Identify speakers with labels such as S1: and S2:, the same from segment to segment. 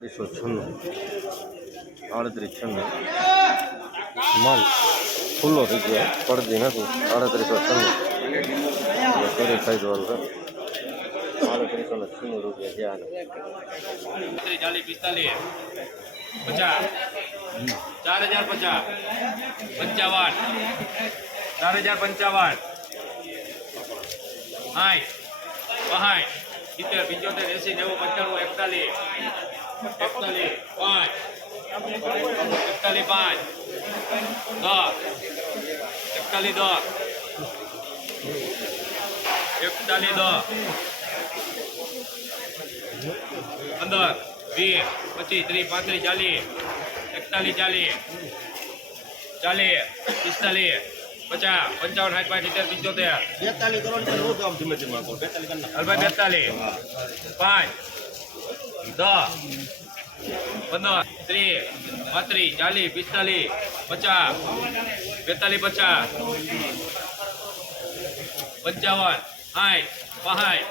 S1: એકસો છન્નું આડત્રીસ છન્નું માલ ખુલ્લો થઈ ગયો પડતી નથી આડત્રીસો છન્નું કરી ખાઈ દેવાનું છે આડત્રીસો ને છન્નું રૂપિયા જ્યાં
S2: ત્રીસ ચાલીસ પિસ્તાલીસ પચાસ ચાર હજાર પચાસ પંચાવન ચાર હજાર પંચાવન સાઠ પહાઠ સિત્તેર, પંચોતેર, એસી, નેવું, પંચાણું, એકતાલીસ. એકતાલીસ, પાંચ. એકતાલીસ પાંચ. દસ. એકતાલીસ દસ. એકતાલીસ દસ. પંદર, વીસ, પચીસ, ત્રીસ, પાંત્રીસ, ચાલીસ. એકતાલીસ, ચાલીસ. ચાલીસ, પિસ્તાલીસ. પચાસ પંચાવન સાઠ પાંચ સિત્તેર પંચોતેર.
S3: બેતાલીસ આમ ધીમે ધીમે આપો બેતાલીસ કરી
S2: બેતાલીસ. પાંચ દસ પંદર ત્રીસ પાંત્રીસ ચાલીસ પિસ્તાલીસ પચાસ બેતાલીસ પચાસ પંચાવન સાઠ પાંઠ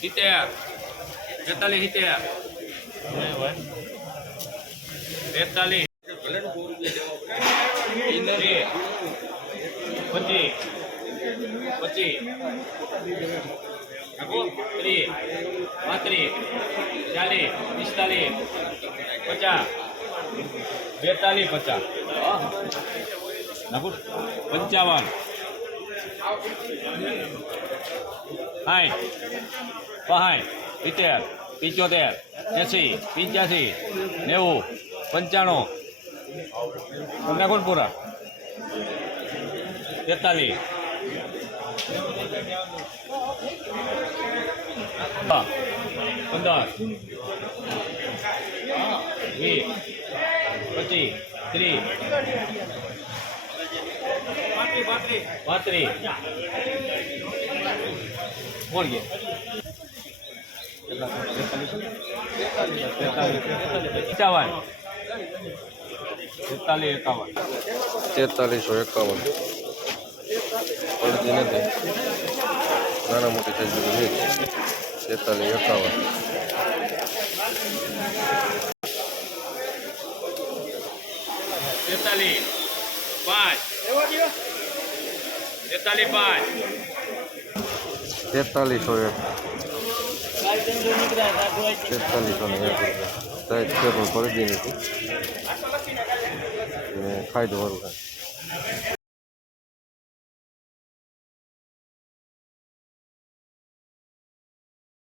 S2: સિત્તેર બેતાલીસ સિત્તેર. બેતાલીસ ત્રીસ પચીસ. પચીસ. ત્રીસ. પાંત્રીસ. ચાલીસ. પિસ્તાલીસ. પચાસ. બેતાલીસ, પચાસ. નાખું. પંચાવન. સાઠ. પાંઠ સિત્તેર. પંચોતેર. એંસી. પંચ્યાસી. નેવું. પંચાણું. કોણ પૂરા. તેતાલીસ પંદર. વીસ. પચીસ. ત્રીસ. પાંત્રીસ. કોણ ગયા તેતાલીસો એકાવન.
S1: પડતી નથી. નાના મોટી થઈ ગયું છે તેતાલીસ એકાવન
S2: તેતાલીસ પાંચ. તેતાલીસ પાંચ.
S1: તેતાલીસો એક. તેતાલીસો ને એક રૂપિયા. સાઈઝ છે પણ પડતી નથી. ને ફાયદો વાળું